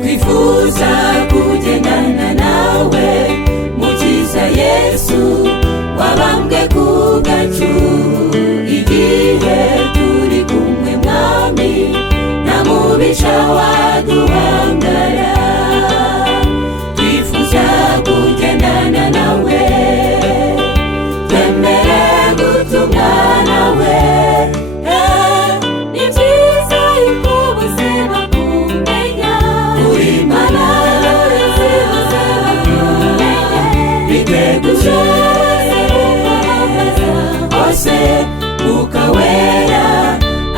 Twifuza kugendana nawe mukiza Yesu wabambwe ku gacu, igihe turi kumwe mwami nta mubisha waduhangara. Twifuza kugendana nawe, twemere gutumwa nawe. Ni byiza yuko ubuzima kumenya uri Imana biteguje hose ukawera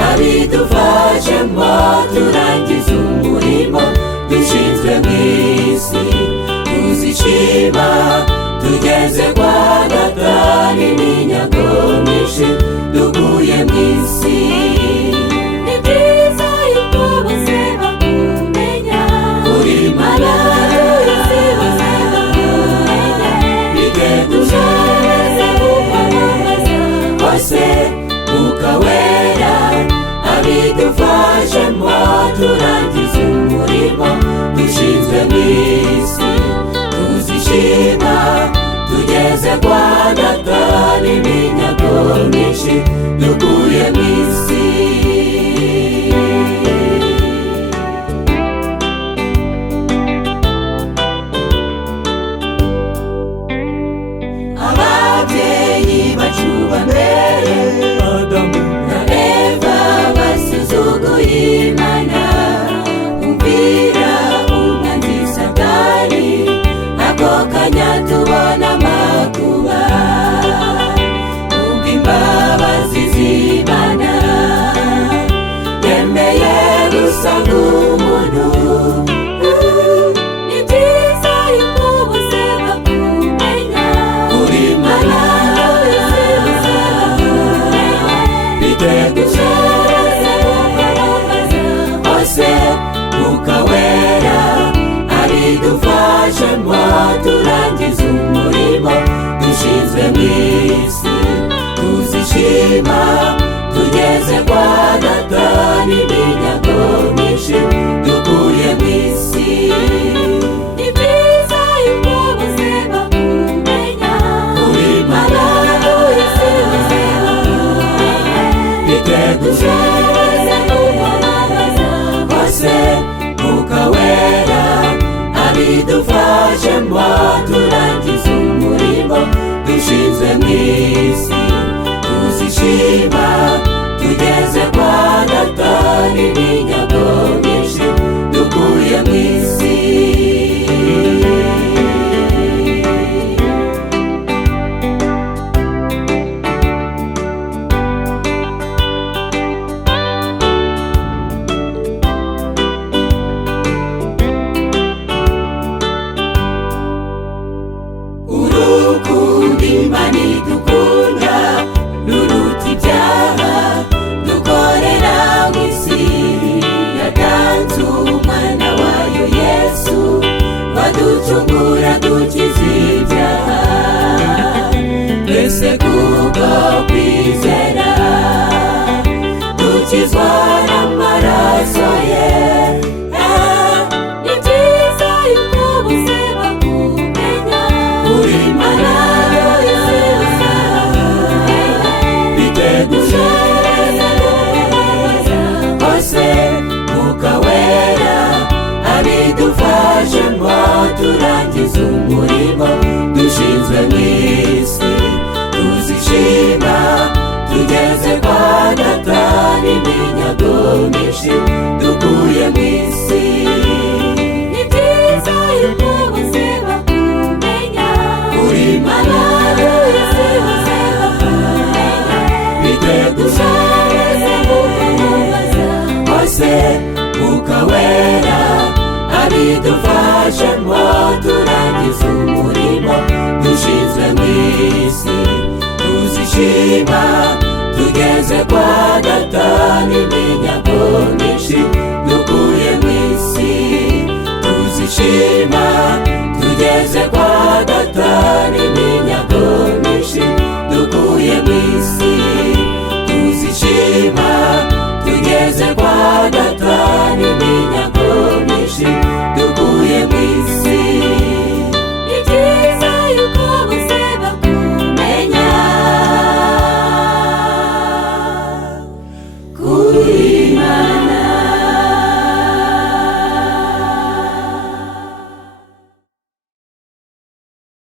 abidufashemo turangiza umurimo dushinzwe mw'isi. Tuzishima tugeze kwa Data n'iminyago myinshi dukuye mw'isi. Ni byiza yuko ubuzima kumenya uri Imana biteguje hose ukawera abidufashemo turangiza umurimo dushinzwe mw'isi. Tuzishima tugeze kwa Data n'iminyago myinshi dukuye mw'isi. Ababyeyi bacu ba mbere Adamu na Eva basuzuguye Imana, kumvira umwanzi Satani, ako kanya tubona amakuba. Kubw'imbabazi z'Imana yemeye gusa nk'umuntu. Ni byiza yuko ubuzima kumenya uri Imana biteguje hose ukawera abidufashemo turangiza umurimo dushinzwe mw'isi. Tuzishima tugeze kwa Data n'iminyago myinshi dukuye mw'isi. Ni byiza yuko ubuzima kumenya uri Imana biteguje hose ukawera abidufashemo turangiza umurimo dushinzwe mw'isi. Tuzishima tugeze kwa Data n'iminyago myinshi dukuye mw'isi. Urukundo Imana idukunda ruruta ibyaha dukorera mw'isi. Yatanze umwana wayo Yesu waducungura dukiza ibyaha. Twese kubwo kwizera dukizwa n'amaraso ye. Ni byiza yuko ubuzima kumenya uri Imana biteguje hose ukawera abidufashemo turangiza umurimo dushinzwe mw'isi. Tuzishima tugeze kwa Data n'iminyago myinshi dukuye mw'isi. Ni byiza yuko ubuzima kumenya uri Imana biteguje hose ukawera abidufashemo turangiza umurimo dushinzwe mw'isi. Tuzishima tugeze kwa Data n'iminyago